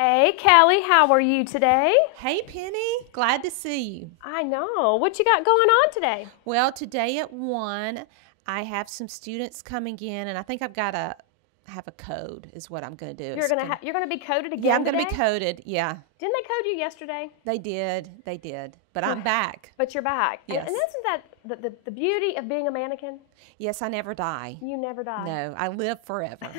Hey, Kelly, how are you today? Hey, Penny. Glad to see you. I know. What you got going on today? Well, today at 1, I have some students coming in, and I think I've got to have a code is what I'm going to do. You're gonna be coded again Yeah, I'm today? going to be coded. Yeah, Didn't they code you yesterday? they did. But I'm back. But you're back. Yes. And isn't that the beauty of being a mannequin? Yes, I never die. You never die. No, I live forever.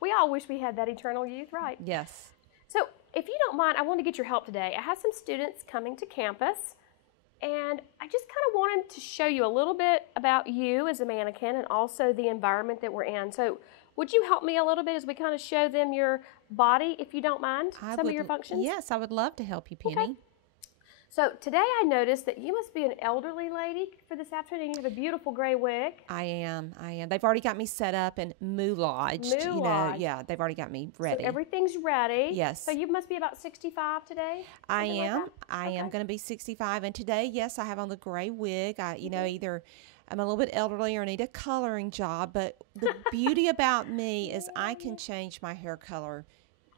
We all wish we had that eternal youth, right? Yes. So, if you don't mind, I want to get your help today. I have some students coming to campus, and I just kind of wanted to show you a little bit about you as a mannequin and also the environment that we're in. So, would you help me a little bit as we kind of show them your body, if you don't mind, some of your functions? Yes, I would love to help you, Penny. Okay. So today I noticed that you must be an elderly lady for this afternoon. You have a beautiful gray wig. I am. They've already got me set up and moulaged. Yeah, they've already got me ready. So everything's ready. Yes. So you must be about 65 today? I am. I am going to be 65. And today, yes, I have on the gray wig. Either I'm a little bit elderly or need a coloring job. But the beauty about me is I can change my hair color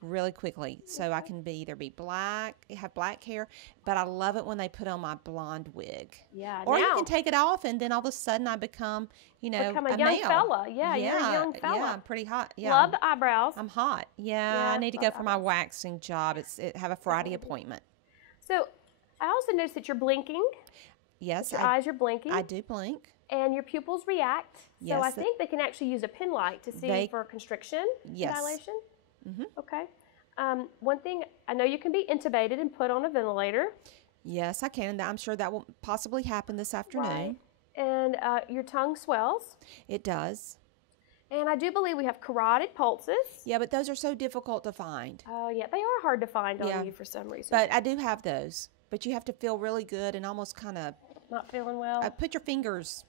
really quickly. So I can either be black, have black hair, but I love it when they put on my blonde wig. Yeah. Or you can take it off and then all of a sudden I become, a a young male. fella. Yeah, you're a young fella. Yeah, I'm pretty hot. Yeah. Love the eyebrows. I'm hot. Yeah, I need to go for my waxing job. Have a Friday appointment. So I also noticed that you're blinking. Yes. Your eyes are blinking. I do blink. And your pupils react. Yes. So I think they can actually use a pen light to see for constriction, dilation. Mm-hmm. Okay. One thing, I know you can be intubated and put on a ventilator. Yes, I can. I'm sure that will possibly happen this afternoon. Right. And your tongue swells. It does. And I do believe we have carotid pulses. Yeah, but those are so difficult to find. Oh, yeah. They are hard to find on you for some reason. But I do have those. But you have to feel really good and almost kind of... Not feeling well? Put your fingers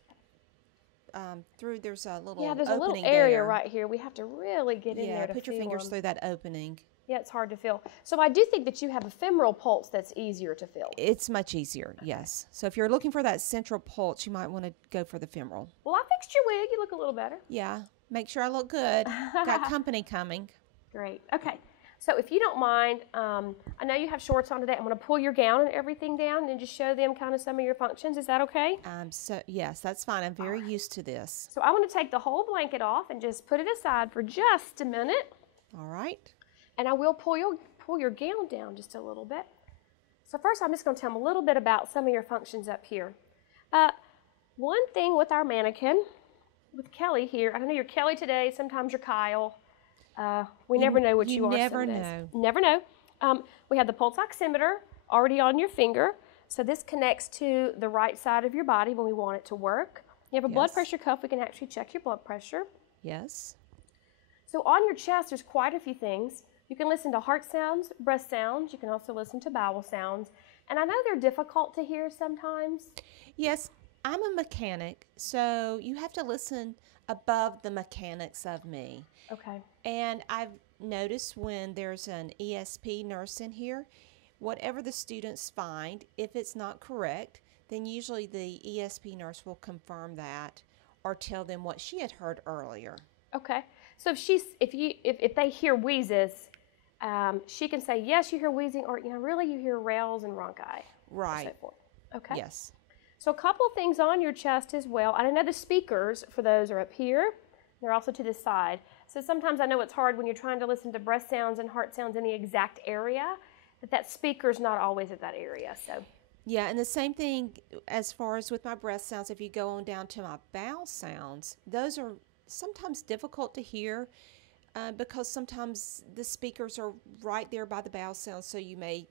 through. There's a little there's opening a little area there. right here. We have to really get in there to put your feel fingers them. through that opening. Yeah, it's hard to feel. So I do think that you have a femoral pulse that's easier to feel. It's much easier, yes. So if you're looking for that central pulse, you might want to go for the femoral. Well, I fixed your wig. You look a little better. Yeah, make sure I look good. Got company coming. Great. Okay. So if you don't mind, I know you have shorts on today. I'm going to pull your gown and everything down and just show them kind of some of your functions. Is that okay? Yes, that's fine. I'm very used to this. So I want to take the whole blanket off and just put it aside for just a minute. All right. And I will pull your gown down just a little bit. So first I'm just going to tell them a little bit about some of your functions up here. One thing with our mannequin, with Kelly here, I know you're Kelly today, sometimes you're Kyle. We never know what you are. Never know. Never know. We have the pulse oximeter already on your finger. So this connects to the right side of your body when we want it to work. You have a blood pressure cuff. We can actually check your blood pressure. Yes. So on your chest, there's quite a few things. You can listen to heart sounds, breath sounds. You can also listen to bowel sounds. And I know they're difficult to hear sometimes. Yes, I'm a mechanic, so you have to listen above the mechanics of me. Okay. And I've noticed when there's an ESP nurse in here, whatever the students find, if it's not correct, then usually the ESP nurse will confirm that or tell them what she had heard earlier. Okay. So if they hear wheezes, she can say, yes, you hear wheezing, or really you hear rales and rhonchi. Right. So forth. Okay. Yes. So a couple things on your chest as well. I know the speakers for those are up here. They're also to the side. So sometimes I know it's hard when you're trying to listen to breath sounds and heart sounds in the exact area, that speaker's not always at that area. So. Yeah, and the same thing as far as with my breath sounds, if you go on down to my bowel sounds, those are sometimes difficult to hear because sometimes the speakers are right there by the bowel sounds, so you may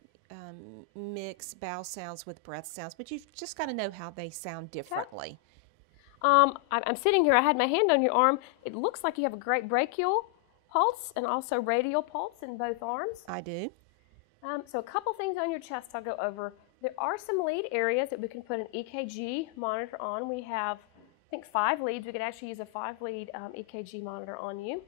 mix bowel sounds with breath sounds, but you've just got to know how they sound differently. Okay. I'm sitting here. I had my hand on your arm. It looks like you have a great brachial pulse and also radial pulse in both arms. I do. So a couple things on your chest I'll go over. There are some lead areas that we can put an EKG monitor on. We have, I think, 5 leads. We could actually use a 5-lead EKG monitor on you.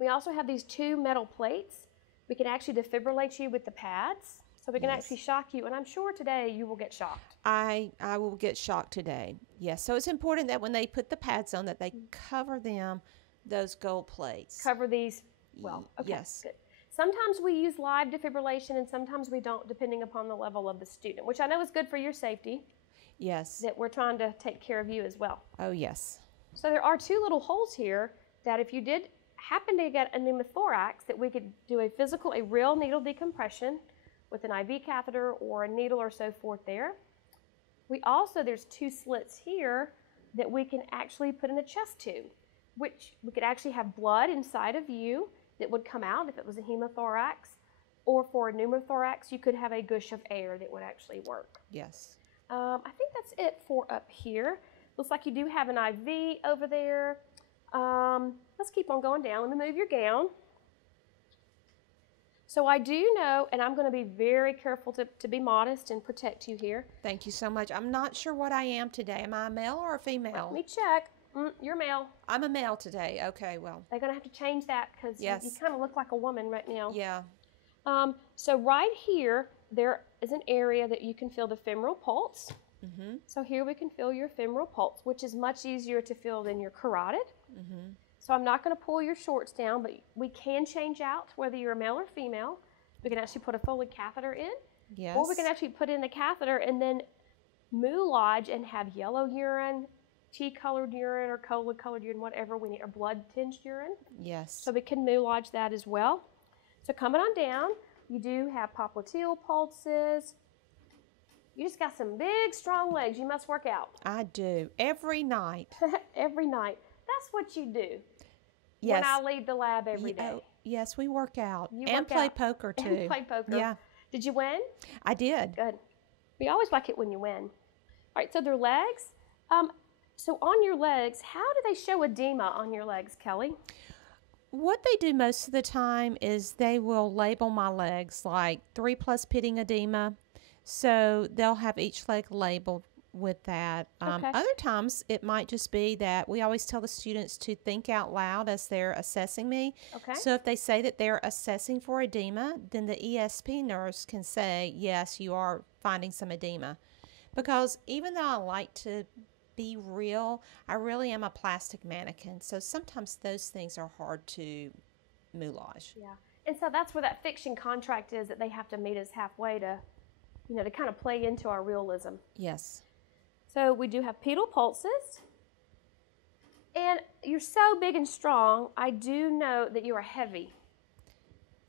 We also have these 2 metal plates. We can actually defibrillate you with the pads. So we can actually shock you, and I'm sure today you will get shocked. I will get shocked today. Yes, so it's important that when they put the pads on that they cover those gold plates. Cover these well. Okay, yes. good. Sometimes we use live defibrillation and sometimes we don't, depending upon the level of the student, which I know is good for your safety, Yes. that we're trying to take care of you as well. Oh, yes. So there are two little holes here that if you did happen to get a pneumothorax, that we could do a real needle decompression with an IV catheter or a needle or so forth there. We also, there's two slits here that we can actually put in a chest tube, which we could actually have blood inside of you that would come out if it was a hemothorax, or for a pneumothorax, you could have a gush of air that would actually work. Yes. I think that's it for up here. Looks like you do have an IV over there. Let's keep on going down. Let me move your gown. So I do know, and I'm going to be very careful to be modest and protect you here. Thank you so much. I'm not sure what I am today. Am I a male or a female? Let me check. You're male. I'm a male today. Okay, well. They're going to have to change that because Yes. you kind of look like a woman right now. Yeah. So right here, there is an area that you can feel the femoral pulse. Mm-hmm. So here we can feel your femoral pulse, which is much easier to feel than your carotid. Mm-hmm. So I'm not going to pull your shorts down, but we can change out whether you're a male or female. We can actually put a Foley catheter in, Yes. or we can actually put in the catheter and then moulage and have yellow urine, tea-colored urine, or cola-colored urine, whatever we need, or blood-tinged urine. Yes. So we can moulage that as well. So coming on down, you do have popliteal pulses. You just got some big, strong legs. You must work out. I do. Every night. Every night. That's what you do. Yes. When I leave the lab every day. Oh, yes, we work out. You and work play out. poker, too. And play poker. Yeah. Did you win? I did. Good. We always like it when you win. All right, so their legs. So on your legs, how do they show edema on your legs, Kelly? What they do most of the time is they will label my legs like 3+ pitting edema. So they'll have each leg labeled with that. Okay. Other times it might just be that we always tell the students to think out loud as they're assessing me. Okay. So if they say that they're assessing for edema, then the ESP nurse can say, yes, you are finding some edema. Because even though I like to be real, I really am a plastic mannequin. So sometimes those things are hard to moulage. Yeah. And so that's where that fiction contract is, that they have to meet us halfway to, to kind of play into our realism. Yes. So we do have pedal pulses. And you're so big and strong, I do know that you are heavy.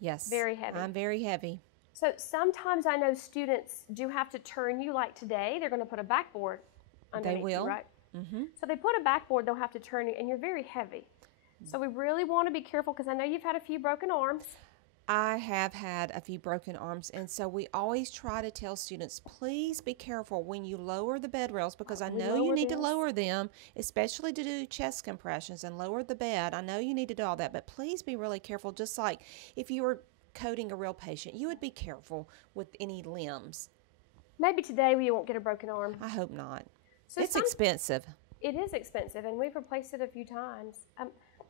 Yes. Very heavy. I'm very heavy. So sometimes I know students do have to turn you, like today, they're going to put a backboard underneath They will. you, right? Mm-hmm. So they put a backboard, they'll have to turn you, and you're very heavy. So we really want to be careful because I know you've had a few broken arms. I have had a few broken arms, and so we always try to tell students, please be careful when you lower the bed rails, because I know you need to lower them, especially to do chest compressions and lower the bed. I know you need to do all that, but please be really careful. Just like if you were coding a real patient, you would be careful with any limbs. Maybe today we won't get a broken arm. I hope not. So It's expensive. It is expensive, and we've replaced it a few times.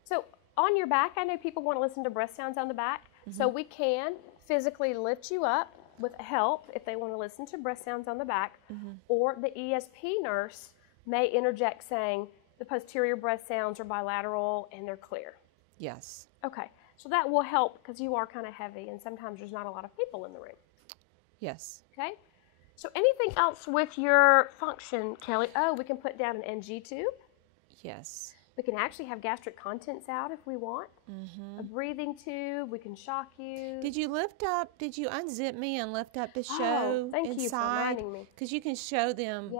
So on your back, I know people want to listen to breath sounds on the back. Mm-hmm. So we can physically lift you up with help if they want to listen to breath sounds on the back. Mm-hmm. Or the ESP nurse may interject saying the posterior breath sounds are bilateral and they're clear. Yes. Okay. So that will help because you are kind of heavy and sometimes there's not a lot of people in the room. Yes. Okay. So anything else with your function, Kelly? Oh, we can put down an NG tube. Yes. We can actually have gastric contents out if we want. Mm-hmm. A breathing tube. We can shock you. Did you unzip me and lift up to show Oh, thank inside? you for reminding me. Because you can show them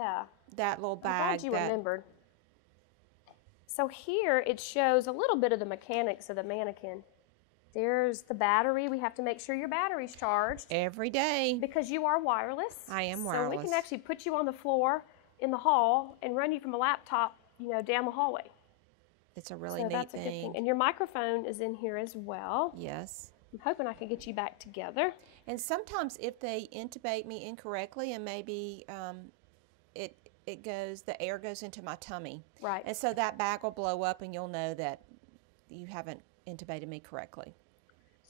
that little bag. I'm glad you remembered. So here it shows a little bit of the mechanics of the mannequin. There's the battery. We have to make sure your battery's charged. Every day. Because you are wireless. I am wireless. So we can actually put you on the floor in the hall and run you from a laptop, down the hallway. It's a really so neat that's a good thing. thing. And your microphone is in here as well. Yes. I'm hoping I can get you back together. And sometimes if they intubate me incorrectly and maybe the air goes into my tummy. Right. And so that bag will blow up and you'll know that you haven't intubated me correctly.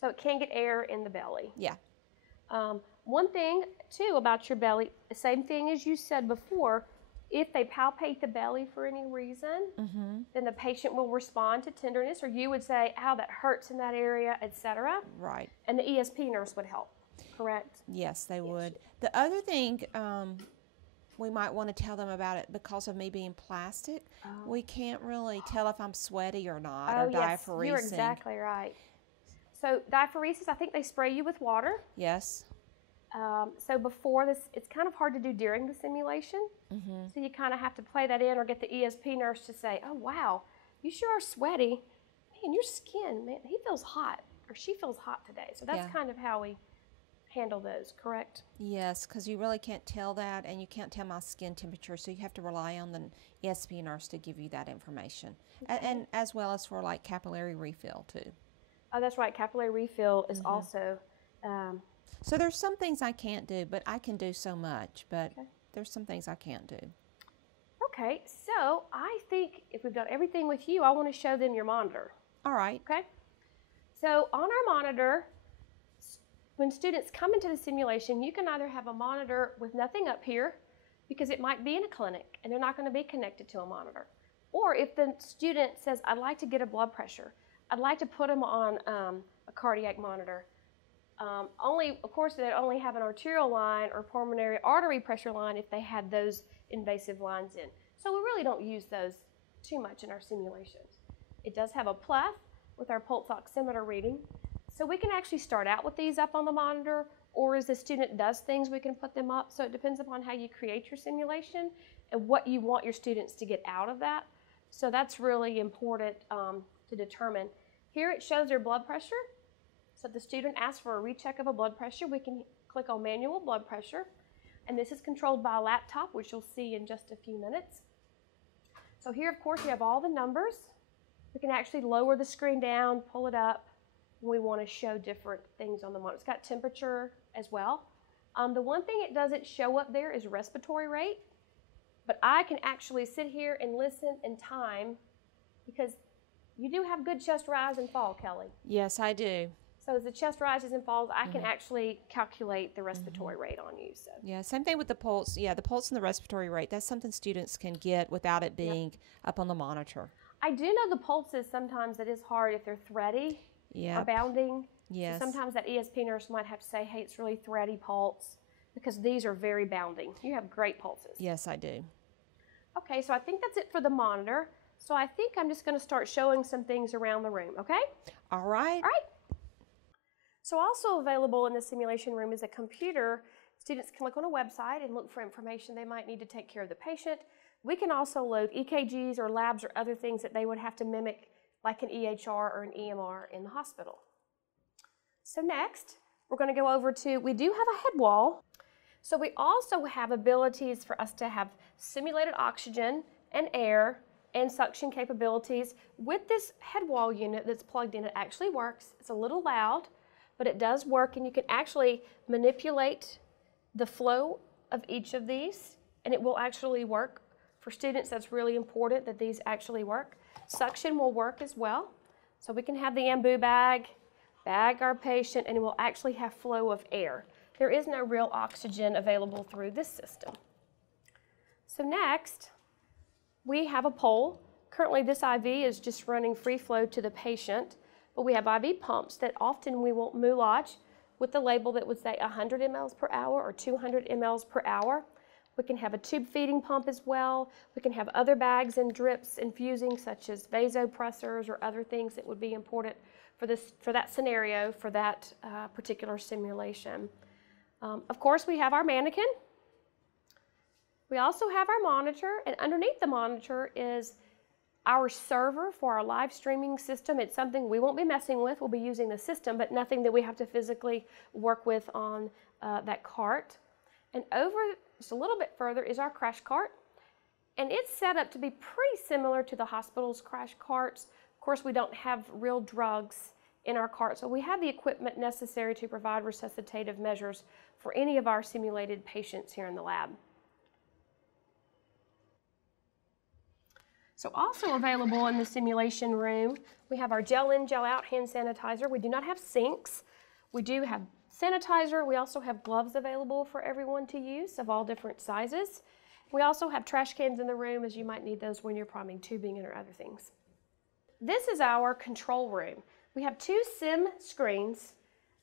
So it can get air in the belly. Yeah. One thing, too, about your belly, the same thing as you said before, If they palpate the belly for any reason, then the patient will respond to tenderness, or you would say, ow, that hurts in that area, etc. Right. And the ESP nurse would help, correct? Yes, they would. The other thing we might want to tell them about it, because of me being plastic, we can't really tell if I'm sweaty or not, or yes, diaphoresing. you're exactly right. So diaphoresis, I think they spray you with water. Yes. So before this, it's kind of hard to do during the simulation. So you kind of have to play that in or get the ESP nurse to say, oh, wow, you sure are sweaty. Man, your skin, man, he feels hot or she feels hot today. So that's kind of how we handle those, correct? Yes, because you really can't tell that, and you can't tell my skin temperature, so you have to rely on the ESP nurse to give you that information. And as well as for like capillary refill too. Oh, that's right. Capillary refill is also... So there's some things I can't do, but I can do so much, but there's some things I can't do. Okay, so I think if we've done everything with you, I want to show them your monitor. All right. Okay? So on our monitor, when students come into the simulation, you can either have a monitor with nothing up here, because it might be in a clinic and they're not going to be connected to a monitor. Or if the student says, I'd like to get a blood pressure, I'd like to put them on a cardiac monitor. Of course, they'd only have an arterial line or pulmonary artery pressure line if they had those invasive lines in. So we really don't use those too much in our simulations. It does have a pleth with our pulse oximeter reading. So we can actually start out with these up on the monitor, or as the student does things, we can put them up. So it depends upon how you create your simulation and what you want your students to get out of that. So that's really important to determine. Here it shows their blood pressure. So if the student asks for a recheck of a blood pressure, we can click on manual blood pressure. And this is controlled by a laptop, which you'll see in just a few minutes. So here, of course, you have all the numbers. We can actually lower the screen down, pull it up, when we want to show different things on the monitor. It's got temperature as well. The one thing it doesn't show up there is respiratory rate. But I can actually sit here and listen and time, because you do have good chest rise and fall, Kelly. Yes, I do. So as the chest rises and falls, I can actually calculate the respiratory rate on you. So. Yeah, same thing with the pulse. Yeah, the pulse and the respiratory rate, that's something students can get without it being up on the monitor. I do know the pulses sometimes it is hard if they're thready or bounding. Yes. So sometimes that ESP nurse might have to say, hey, it's really thready pulse, because these are very bounding. You have great pulses. Yes, I do. Okay, so I think that's it for the monitor. So I think I'm just going to start showing some things around the room, okay? All right. All right. So also available in the simulation room is a computer. Students can look on a website and look for information they might need to take care of the patient. We can also load EKGs or labs or other things that they would have to mimic, like an EHR or an EMR in the hospital. So next, we're going to go over to, we do have a head wall. So we also have abilities for us to have simulated oxygen and air and suction capabilities. With this head wall unit that's plugged in, it actually works. It's a little loud, but it does work, and you can actually manipulate the flow of each of these, and it will actually work. For students, that's really important that these actually work. Suction will work as well. So we can have the ambu bag our patient, and it will actually have flow of air. There is no real oxygen available through this system. So next, we have a pole. Currently, this IV is just running free flow to the patient, but we have IV pumps that often we will moulage with the label that would say 100 mLs per hour or 200 mLs per hour. We can have a tube feeding pump as well. We can have other bags and drips infusing, such as vasopressors or other things that would be important for that scenario, for that particular simulation. Of course, we have our mannequin. We also have our monitor, and underneath the monitor is our server for our live streaming system. It's something we won't be messing with. We'll be using the system, but nothing that we have to physically work with on that cart. And over just a little bit further is our crash cart. And it's set up to be pretty similar to the hospital's crash carts. Of course, we don't have real drugs in our cart, so we have the equipment necessary to provide resuscitative measures for any of our simulated patients here in the lab. So also available in the simulation room, we have our gel in, gel out hand sanitizer. We do not have sinks. We do have sanitizer. We also have gloves available for everyone to use of all different sizes. We also have trash cans in the room, as you might need those when you're priming tubing or other things. This is our control room. We have 2 sim screens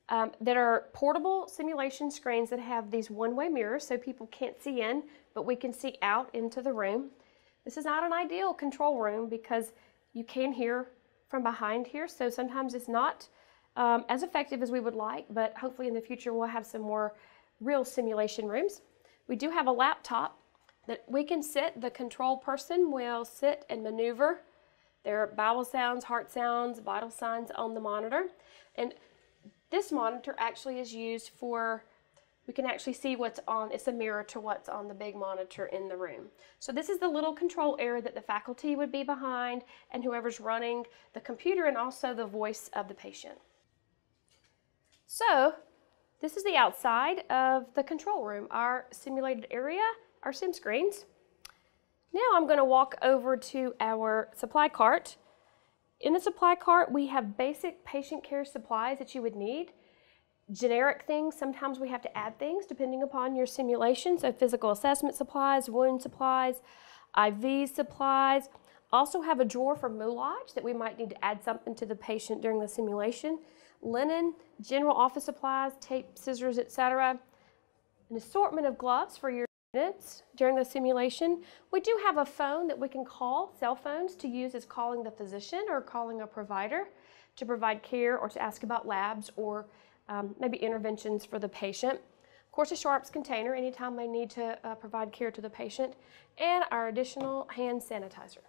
that are portable simulation screens that have these one-way mirrors so people can't see in, but we can see out into the room. This is not an ideal control room because you can hear from behind here, so sometimes it's not as effective as we would like, but hopefully in the future we'll have some more real simulation rooms. We do have a laptop that we can sit, the control person will sit and maneuver their bowel sounds, heart sounds, vital signs on the monitor. And this monitor actually is used for, we can actually see what's on, it's a mirror to what's on the big monitor in the room. So this is the little control area that the faculty would be behind and whoever's running the computer and also the voice of the patient. So this is the outside of the control room, our simulated area, our sim screens. Now I'm going to walk over to our supply cart. In the supply cart, we have basic patient care supplies that you would need. Generic things, sometimes we have to add things depending upon your simulation. So physical assessment supplies, wound supplies, IV supplies. Also have a drawer for moulage that we might need to add something to the patient during the simulation. Linen, general office supplies, tape, scissors, etc. An assortment of gloves for your units during the simulation. We do have a phone that we can call, cell phones, to use as calling the physician or calling a provider to provide care or to ask about labs or maybe interventions for the patient. Of course, a sharps container anytime they need to provide care to the patient, and our additional hand sanitizer.